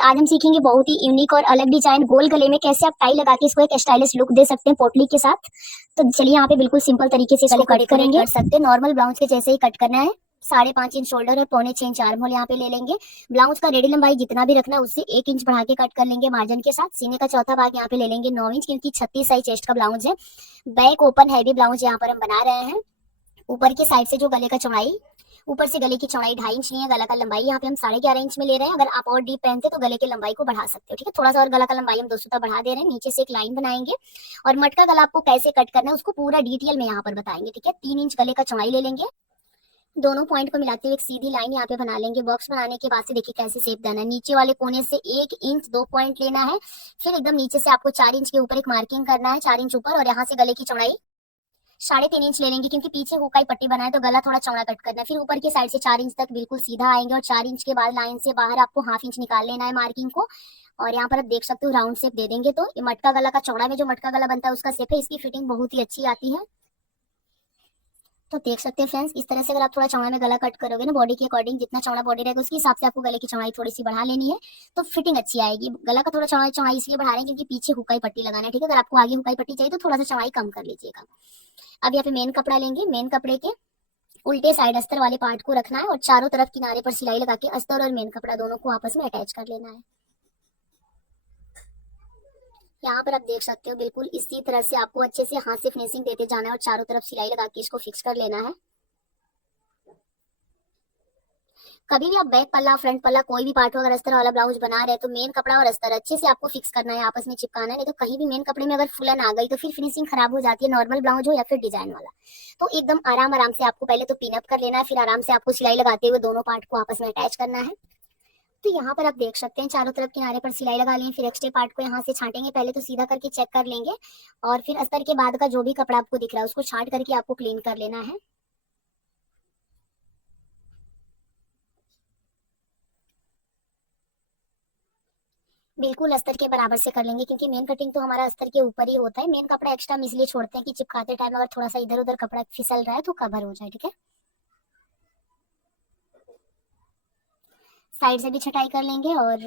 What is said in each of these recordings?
आज हम सीखेंगे बहुत ही यूनिक और अलग डिजाइन गोल गले में कैसे आप टाई लगा के इसको एक स्टाइलिश लुक दे सकते हैं पोटली के साथ। तो चलिए यहाँ पे बिल्कुल सिंपल तरीके से गले कट करेंगे। कर सकते हैं नॉर्मल ब्लाउज के जैसे ही कट करना है। 5.5 इंच शोल्डर और 1.25 इंच आर्म होल यहाँ पे ले लेंगे। ब्लाउज का रेडी लंबाई जितना भी रखना है उससे 1 इंच बढ़ा के कट कर लेंगे मार्जिन के साथ। सीने का चौथा भाग यहाँ पे ले लेंगे 9 इंच, क्योंकि 36 साइज चेस्ट का ब्लाउज है। बैक ओपन हैवी ब्लाउज यहाँ पर हम बना रहे हैं। ऊपर की साइड से जो गले का चौड़ाई, ऊपर से गले की चौड़ाई 2.5 इंच नहीं है, गला का लंबाई यहाँ पे हम 11.5 इंच में ले रहे हैं। अगर आप और डीप पहनते तो गले की लंबाई को बढ़ा सकते हो, ठीक है। थोड़ा सा और गला का लंबाई हम 2 सूता बढ़ा दे रहे हैं। नीचे से एक लाइन बनाएंगे और मटका गला आपको कैसे कट करना है उसको पूरा डिटेल में यहाँ पर बताएंगे, ठीक है। 3 इंच गले का चौड़ाई ले लेंगे। दोनों पॉइंट को मिलाते हुए एक सीधी लाइन यहाँ पे बना लेंगे। बॉक्स बनाने के बाद से देखिए कैसे शेप देना है। नीचे वाले कोने से 1 इंच 2 पॉइंट लेना है। फिर एकदम नीचे से आपको 4 इंच के ऊपर एक मार्किंग करना है, 4 इंच ऊपर, और यहाँ से गले की चौड़ाई 3.5 इंच ले लेंगे, क्योंकि पीछे हुकाई पट्टी बनाए तो गला थोड़ा चौड़ा कट करना है। फिर ऊपर की साइड से 4 इंच तक बिल्कुल सीधा आएंगे और 4 इंच के बाद लाइन से बाहर आपको 1/2 इंच निकाल लेना है मार्किंग को। और यहाँ पर आप देख सकते हो राउंड शेप दे देंगे। तो ये मटका गला का चौड़ा में जो मटका गला बनता है उसका शेप है। इसकी फिटिंग बहुत ही अच्छी आती है। तो देख सकते हैं फ्रेंड्स, इस तरह से अगर आप थोड़ा चौड़ा में गला कट करोगे ना बॉडी के अकॉर्डिंग, जितना चौड़ा बॉडी रहेगा उसके हिसाब से आपको गले की चौड़ाई थोड़ी सी बढ़ा लेनी है, तो फिटिंग अच्छी आएगी। गला का थोड़ा चौड़ाई इसलिए बढ़ा रहे हैं क्योंकि पीछे हुकाई पट्टी लगाना है, ठीक है। अगर आपको आगे हुकाई पट्टी चाहिए तो थोड़ा सा चौड़ाई कम कर लीजिएगा। अब यहाँ पे मेन कपड़ा लेंगे। मेन कपड़े के उल्टे साइड अस्तर वाले पार्ट को रखना है और चारों तरफ किनारे पर सिलाई लगा के अस्तर और मेन कपड़ा दोनों को आपस में अटैच कर लेना है। यहाँ पर आप देख सकते हो बिल्कुल इसी तरह से आपको अच्छे से हाथ से फिनिशिंग देते जाना है और चारों तरफ सिलाई लगा के इसको फिक्स कर लेना है। कभी भी आप बैक पल्ला फ्रंट पल्ला कोई भी पार्ट अगर अस्तर वाला ब्लाउज बना रहे हैं तो मेन कपड़ा और अस्तर अच्छे से आपको फिक्स करना है, आपस में चिपकाना है। नहीं तो कहीं भी मेन कपड़े में अगर फुलन आ गई तो फिर फिनिशिंग खराब हो जाती है, नॉर्मल ब्लाउज हो या फिर डिजाइन वाला। तो एकदम आराम आराम से आपको पहले तो पिन अप कर लेना है, फिर आराम से आपको सिलाई लगाते हुए दोनों पार्ट को आपस में अटैच करना है। तो यहाँ पर आप देख सकते हैं चारों तरफ किनारे पर सिलाई लगा ली। फिर एक्स्ट्रा पार्ट को यहाँ से छांटेंगे। पहले तो सीधा करके चेक कर लेंगे और फिर अस्तर के बाद का जो भी कपड़ा आपको दिख रहा है उसको छांट करके आपको क्लीन कर लेना है। बिल्कुल अस्तर के बराबर से कर लेंगे, क्योंकि मेन कटिंग तो हमारा अस्तर के ऊपर ही होता है। मेन कपड़ा एक्स्ट्रा हम इसलिए छोड़ते हैं कि चिपकाते टाइम अगर थोड़ा सा इधर उधर कपड़ा फिसल रहा है तो कवर हो जाए, ठीक है। साइड से भी छटाई कर लेंगे और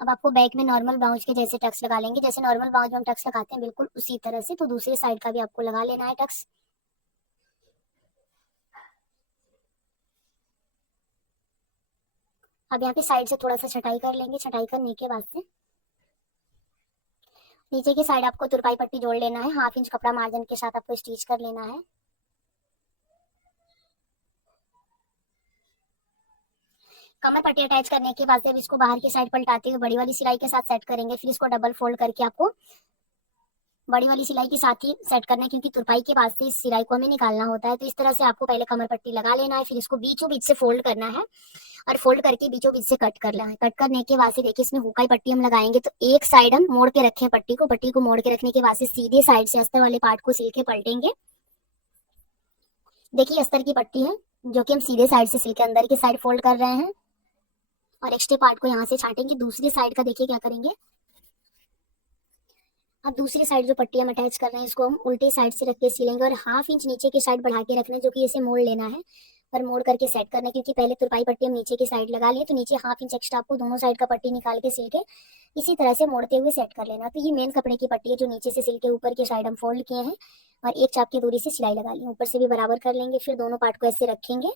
अब आपको बैक में नॉर्मल ब्लाउज के जैसे टक्स लगा लेंगे। जैसे नॉर्मल ब्लाउज में हम टक्स लगाते हैं बिल्कुल उसी तरह से, तो दूसरी साइड का भी आपको लगा लेना है टक्स। अब यहाँ पे साइड से थोड़ा सा छटाई कर लेंगे। छटाई करने के बाद से नीचे की साइड आपको तुरपाई पट्टी जोड़ लेना है। 1/2 इंच कपड़ा मार्जिन के साथ आपको स्टिच कर लेना है। कमर पट्टी अटैच करने के बाद से अब इसको बाहर की साइड पलटाते हुए बड़ी वाली सिलाई के साथ सेट करेंगे। फिर इसको डबल फोल्ड करके आपको बड़ी वाली सिलाई के साथ ही सेट करना है, क्योंकि तुरपाई के बाद से इस सिलाई को हमें निकालना होता है। तो इस तरह से आपको पहले कमर पट्टी लगा लेना है, फिर इसको बीचों बीच से फोल्ड करना है और फोल्ड करके बीचों बीच से कट करना है। कट करने के बाद से देखिए इसमें हुकाई पट्टी हम लगाएंगे तो एक साइड हम मोड़ के रखें पट्टी को मोड़ के रखने के बाद से सीधे साइड से अस्तर वाले पार्ट को सिल के पलटेंगे। देखिए अस्तर की पट्टी है जो कि हम सीधे साइड से सिल के अंदर की साइड फोल्ड कर रहे हैं और एक्स्ट्रा पार्ट को यहाँ से छाटेंगे। दूसरी साइड का देखिए क्या करेंगे। अब दूसरी साइड जो पट्टी हम अटैच कर रहे हैं इसको हम उल्टे साइड से रख के सिलेंगे और 1/2 इंच नीचे की साइड बढ़ा के रखना है, जो कि इसे मोड़ लेना है और मोड़ करके सेट करना है। क्योंकि पहले तुरपाई पट्टी हम नीचे की साइड लगा लिए तो नीचे 1/2 इंच एक्स्ट्रा आपको दोनों साइड का पट्टी निकाल के सिल के इसी तरह से मोड़ते हुए सेट कर लेना। तो ये मेन कपड़े की पट्टी है जो नीचे से सिल के ऊपर की साइड हम फोल्ड किए हैं और एक चाप की दूरी से सिलाई लगा ली। ऊपर से भी बराबर कर लेंगे। फिर दोनों पार्ट को ऐसे रखेंगे।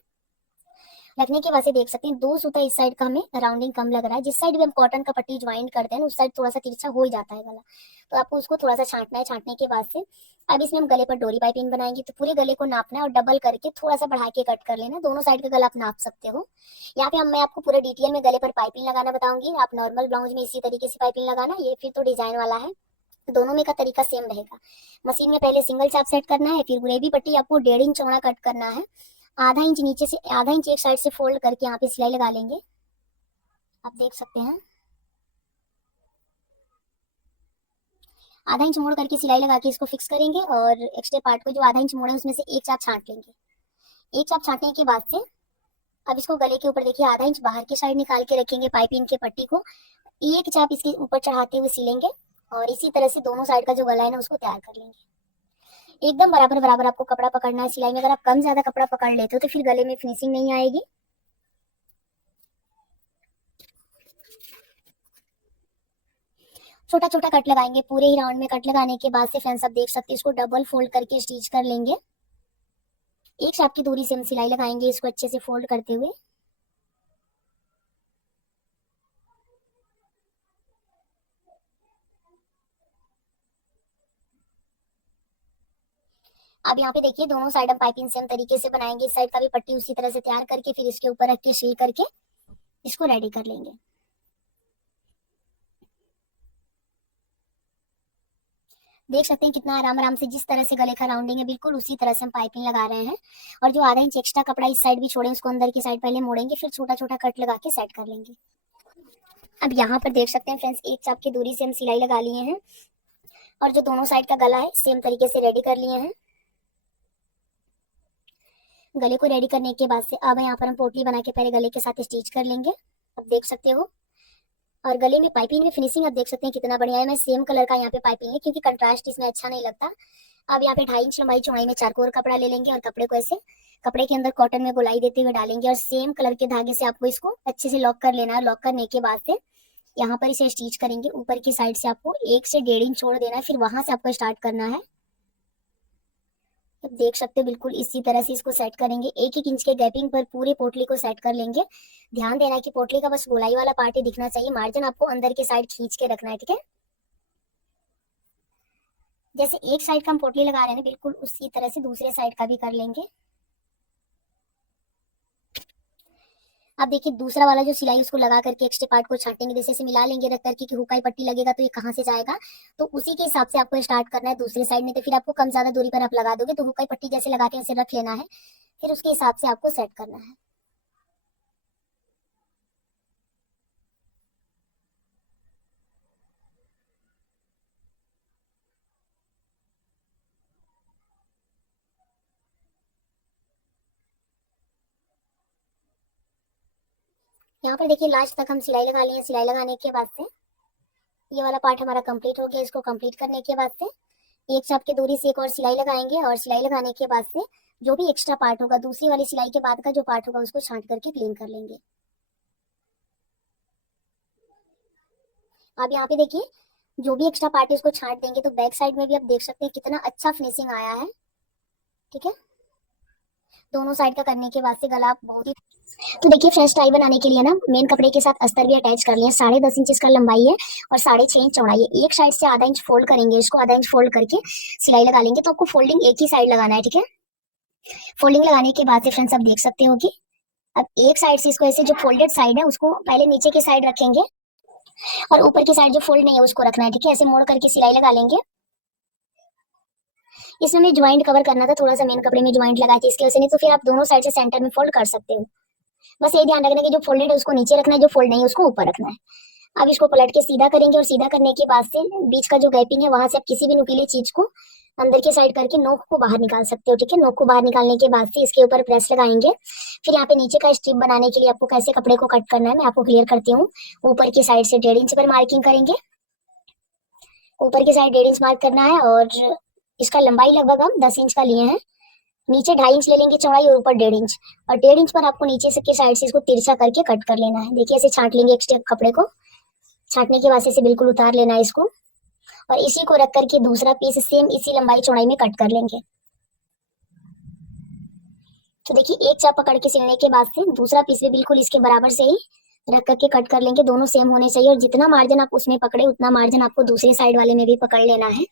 रखने के बाद से देख सकते हैं 2 सूता इस साइड का हमें राउंडिंग कम लग रहा है। जिस साइड भी हम कॉटन का पट्टी ज्वाइन करते हैं उस साइड थोड़ा सा तिरछा हो ही जाता है गला, तो आपको उसको थोड़ा सा छांटना है। छांटने के बाद से अब इसमें हम गले पर डोरी पाइपिंग बनाएंगे, तो पूरे गले को नापना है और डबल करके थोड़ा सा बढ़ा के कट कर लेना। दोनों साइड का गला आप नाप सकते हो। यहाँ पे मैं आपको पूरे डिटेल में गले पर पाइपिंग लगाना बताऊंगी। आप नॉर्मल ब्लाउज में इसी तरीके से पाइपिंग लगाना, ये फिर तो डिजाइन वाला है, तो दोनों में का तरीका सेम रहेगा। मशीन में पहले सिंगल चाप सेट करना है, फिर ग्रेवी पट्टी आपको 1.5 इंच चौड़ा कट करना है। 1/2 इंच नीचे से 1/2 इंच एक साइड से फोल्ड करके यहाँ पे सिलाई लगा लेंगे। आप देख सकते हैं 1/2 इंच मोड़ करके सिलाई लगा के इसको फिक्स करेंगे और एक्स्ट्रा पार्ट को जो 1/2 इंच मोड़े उसमें से एक चाप छांट लेंगे। एक चाप छांटने के बाद से अब इसको गले के ऊपर देखिए 1/2 इंच बाहर की साइड निकाल के रखेंगे। पाइपिंग के पट्टी को एक चाप इसके ऊपर चढ़ाते हुए सिलेंगे और इसी तरह से दोनों साइड का जो गला है ना उसको तैयार कर लेंगे। एकदम बराबर बराबर आपको कपड़ा पकड़ना है सिलाई में। अगर आप कम ज्यादा कपड़ा पकड़ लेते हो तो फिर गले में फिनिशिंग नहीं आएगी। छोटा छोटा कट लगाएंगे पूरे ही राउंड में। कट लगाने के बाद से फ्रेंड्स आप देख सकते हैं इसको डबल फोल्ड करके स्टिच कर लेंगे। एक शाप की दूरी से हम सिलाई लगाएंगे इसको अच्छे से फोल्ड करते हुए। अब यहाँ पे देखिए दोनों साइड हम पाइपिंग सेम तरीके से बनाएंगे। इस साइड का भी पट्टी उसी तरह से तैयार करके फिर इसके ऊपर रख के सिल करके इसको रेडी कर लेंगे। देख सकते हैं कितना आराम आराम से जिस तरह से गले का राउंडिंग है बिल्कुल उसी तरह से हम पाइपिंग लगा रहे हैं। और जो आधा इंच एक्स्ट्रा कपड़ा इस साइड भी छोड़े उसको अंदर की साइड पहले मोड़ेंगे फिर छोटा छोटा कट लगा के सेट कर लेंगे। अब यहाँ पर देख सकते हैं फ्रेंड्स एक चाप की दूरी से हम सिलाई लगा लिए हैं और जो दोनों साइड का गला है सेम तरीके से रेडी कर लिए हैं। गले को रेडी करने के बाद से अब यहाँ पर हम पोटली बना के पहले गले के साथ स्टिच कर लेंगे। अब देख सकते हो और गले में पाइपिंग में फिनिशिंग आप देख सकते हैं कितना बढ़िया है। मैं सेम कलर का यहाँ पे पाइपिंग है क्योंकि कंट्रास्ट इसमें अच्छा नहीं लगता। अब यहाँ पे 2.5 इंच लंबाई चौड़ाई में चारकोर कपड़ा ले लेंगे और कपड़े को ऐसे कपड़े के अंदर कॉटन में गोलाई देते हुए डालेंगे और सेम कलर के धागे से आपको इसको अच्छे से लॉक कर लेना है। लॉक करने के बाद से यहाँ पर इसे स्टिच करेंगे। ऊपर की साइड से आपको 1 से 1.5 इंच छोड़ देना है फिर वहां से आपको स्टार्ट करना है। अब देख सकते हो बिल्कुल इसी तरह से इसको सेट करेंगे। 1-1 इंच के गैपिंग पर पूरी पोटली को सेट कर लेंगे। ध्यान देना है कि पोटली का बस गोलाई वाला पार्ट ही दिखना चाहिए। मार्जिन आपको अंदर के साइड खींच के रखना है, ठीक है। जैसे एक साइड का हम पोटली लगा रहे हैं बिल्कुल उसी तरह से दूसरे साइड का भी कर लेंगे। अब देखिए दूसरा वाला जो सिलाई उसको लगा करके एक्स्ट्रा पार्ट को छाटेंगे। जैसे से मिला लेंगे रख करके कि हुकाई पट्टी लगेगा तो ये कहाँ से जाएगा, तो उसी के हिसाब से आपको स्टार्ट करना है दूसरी साइड में। तो फिर आपको कम ज्यादा दूरी पर आप लगा दोगे तो हुकाई पट्टी जैसे लगाते हैं ऐसे रख लेना है फिर उसके हिसाब से आपको सेट करना है। यहाँ पर देखिए लास्ट तक हम सिलाई लगा लिए। सिलाई लगाने के बाद से ये वाला पार्ट हमारा कंप्लीट हो गया। इसको कंप्लीट करने के बाद से एक चाप की दूरी से एक और सिलाई लगाएंगे और सिलाई लगाने के बाद से जो भी एक्स्ट्रा पार्ट होगा दूसरी वाली सिलाई के बाद का जो पार्ट होगा उसको छांट करके क्लीन कर लेंगे। अब यहाँ पे देखिए जो भी एक्स्ट्रा पार्ट है उसको छांट देंगे तो बैक साइड में भी आप देख सकते हैं कितना अच्छा फिनिशिंग आया है, ठीक है। दोनों साइड का करने के बाद से गला बहुत ही तो देखिए फ्रेंच टाई बनाने के लिए ना मेन कपड़े के साथ अस्तर भी अटैच कर लिया। 10.5 इंच इसका लंबाई है और 6.5 इंच चौड़ाई है। एक साइड से आधा इंच फोल्ड करेंगे इसको, आधा इंच फोल्ड करके सिलाई लगा लेंगे। तो आपको फोल्डिंग एक ही साइड लगाना है, ठीक है। फोल्डिंग लगाने के बाद से फ्रेंड्स आप देख सकते हो कि अब एक साइड से इसको ऐसे जो फोल्डेड साइड है उसको पहले नीचे की साइड रखेंगे और ऊपर की साइड जो फोल्ड नहीं है उसको रखना है, ठीक है। ऐसे मोड़ करके सिलाई लगा लेंगे। इसमें हमें ज्वाइंट कवर करना था, थोड़ा सा मेन कपड़े में ज्वाइंट लगाए थे इसके वजह से, नहीं तो फिर आप दोनों साइड से सेंटर में फोल्ड कर सकते हो। बस ये ध्यान रखना कि जो फोल्डेड है उसको नीचे रखना है, जो फोल्ड नहीं है उसको ऊपर रखना है। अब इसको पलट के सीधा करेंगे और सीधा करने के बाद से बीच का जो गैपिंग है वहां से आप किसी भी नुकीली चीज को अंदर की साइड करके नोक को बाहर निकाल सकते हो, ठीक है। नोक को बाहर निकालने के बाद से इसके ऊपर प्रेस लगाएंगे। फिर यहाँ पे नीचे का स्ट्रिप बनाने के लिए आपको कैसे कपड़े को कट करना है मैं आपको क्लियर करती हूँ। ऊपर की साइड से 1.5 इंच पर मार्किंग करेंगे। ऊपर की साइड 1.5 इंच मार्क करना है और इसका लंबाई लगभग हम 10 इंच का लिए हैं। नीचे 2.5 इंच ले लेंगे चौड़ाई और ऊपर 1.5 इंच, और 1.5 इंच पर आपको नीचे से की साइड से इसको तिरछा करके कट कर लेना है। देखिए ऐसे छांट लेंगे एक्स्ट्रा कपड़े को। छांटने के बाद से बिल्कुल उतार लेना है इसको और इसी को रख करके दूसरा पीस सेम इसी लंबाई चौड़ाई में कट कर लेंगे। तो देखिए एक चाप पकड़ के सिलने के बाद से दूसरा पीस भी बिल्कुल इसके बराबर से ही रख करके कट कर लेंगे। दोनों सेम होने चाहिए और जितना मार्जिन आप उसमें पकड़े उतना मार्जिन आपको दूसरी साइड वाले में भी पकड़ लेना है।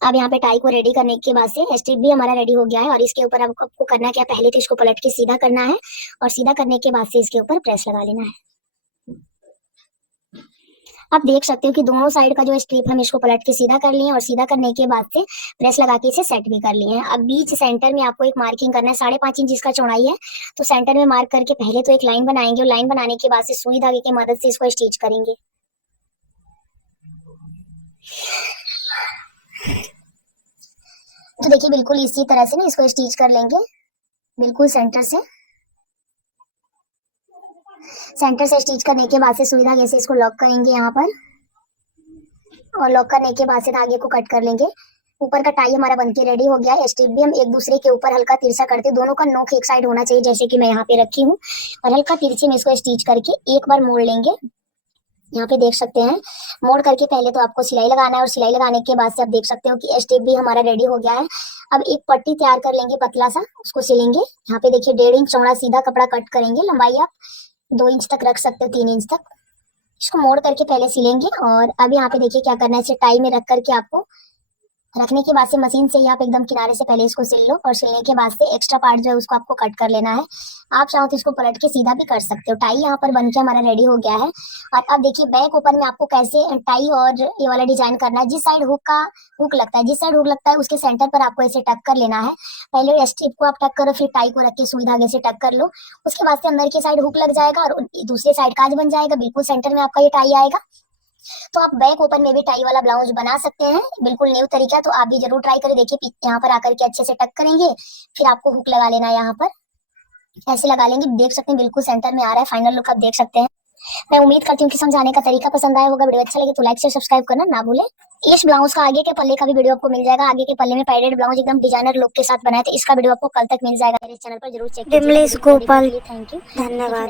अब यहाँ पे टाई को रेडी करने के बाद से स्ट्रिप भी हमारा रेडी हो गया है और इसके ऊपर आपको करना क्या, पहले तो इसको पलट के सीधा करना है और सीधा करने के बाद से इसके ऊपर प्रेस लगा लेना है। आप देख सकते हो कि दोनों साइड का जो स्ट्रिप हम इसको पलट के सीधा कर लिए और सीधा करने के बाद से प्रेस लगा के इसे सेट भी कर लिए हैं। अब बीच सेंटर में आपको एक मार्किंग करना है। 5.5 इंच इसका चौड़ाई है तो सेंटर में मार्क करके पहले तो एक लाइन बनाएंगे और लाइन बनाने के बाद से सुई धागे की मदद से इसको स्टिच करेंगे। तो देखिए बिल्कुल इसी तरह से ना इसको स्टिच कर लेंगे। बिल्कुल सेंटर से स्टिच करने के बाद से सुई धागे से इसको लॉक करेंगे यहाँ पर और लॉक करने के बाद से धागे को कट कर लेंगे। ऊपर का टाई हमारा बनके रेडी हो गया है। स्ट्रिप भी हम एक दूसरे के ऊपर हल्का तिरछा करते, दोनों का नोक एक साइड होना चाहिए जैसे कि मैं यहाँ पे रखी हूँ, और हल्का तिरछे में इसको स्टिच करके एक बार मोड़ लेंगे यहाँ पे देख सकते हैं मोड़ करके पहले तो आपको सिलाई लगाना है और सिलाई लगाने के बाद से आप देख सकते हो कि स्टेप भी हमारा रेडी हो गया है। अब एक पट्टी तैयार कर लेंगे पतला सा, उसको सिलेंगे। यहाँ पे देखिए 1.5 इंच चौड़ा सीधा कपड़ा कट करेंगे, लंबाई आप 2 इंच तक रख सकते हो, 3 इंच तक। इसको मोड़ करके पहले सिलेंगे और अब यहाँ पे देखिए क्या करना है, इसे टाई में रख करके आपको रखने के बाद से मशीन से ही आप एकदम किनारे से पहले इसको सिल लो और सिलने के बाद से एक्स्ट्रा पार्ट जो है उसको आपको कट कर लेना है। आप चाहो तो इसको पलट के सीधा भी कर सकते हो। टाई यहाँ पर बनके हमारा रेडी हो गया है। और अब देखिए बैक ओपन में आपको कैसे टाई और ये वाला डिजाइन करना है। जिस साइड हुक लगता है, जिस साइड हुक लगता है उसके सेंटर पर आपको ऐसे टक कर लेना है। पहले स्ट्रिप को आप टक करो, फिर टाई को रख के सुई धागे से टक कर लो। उसके बाद से अंदर की साइड हुक लग जाएगा और दूसरे साइड काज बन जाएगा। बिल्कुल सेंटर में आपका ये टाई आएगा। तो आप बैक ओपन में भी टाई वाला ब्लाउज बना सकते हैं, बिल्कुल न्यू तरीका। तो आप भी जरूर ट्राई करें। देखिए यहाँ पर आकर के अच्छे से टक करेंगे, फिर आपको हुक लगा लेना है। यहाँ पर ऐसे लगा लेंगे, देख सकते हैं बिल्कुल सेंटर में आ रहा है। फाइनल लुक आप देख सकते हैं। मैं उम्मीद करती हूँ कि समझाने का तरीका पसंद आया होगा। वीडियो अच्छा लगे तो लाइक से सब्सक्राइब करना ना भूले। इस ब्लाउज का आगे के पल्ले का भी वीडियो आपको मिल जाएगा। आगे के पल्ले में पैडेड ब्लाउज एकदम डिजाइनर लुक के साथ बनाया, तो इसका वीडियो आपको कल तक मिल जाएगा। मेरे चैनल पर जरूर चेक कीजिएगा। विमलेश गोपाल, थैंक यू, धन्यवाद।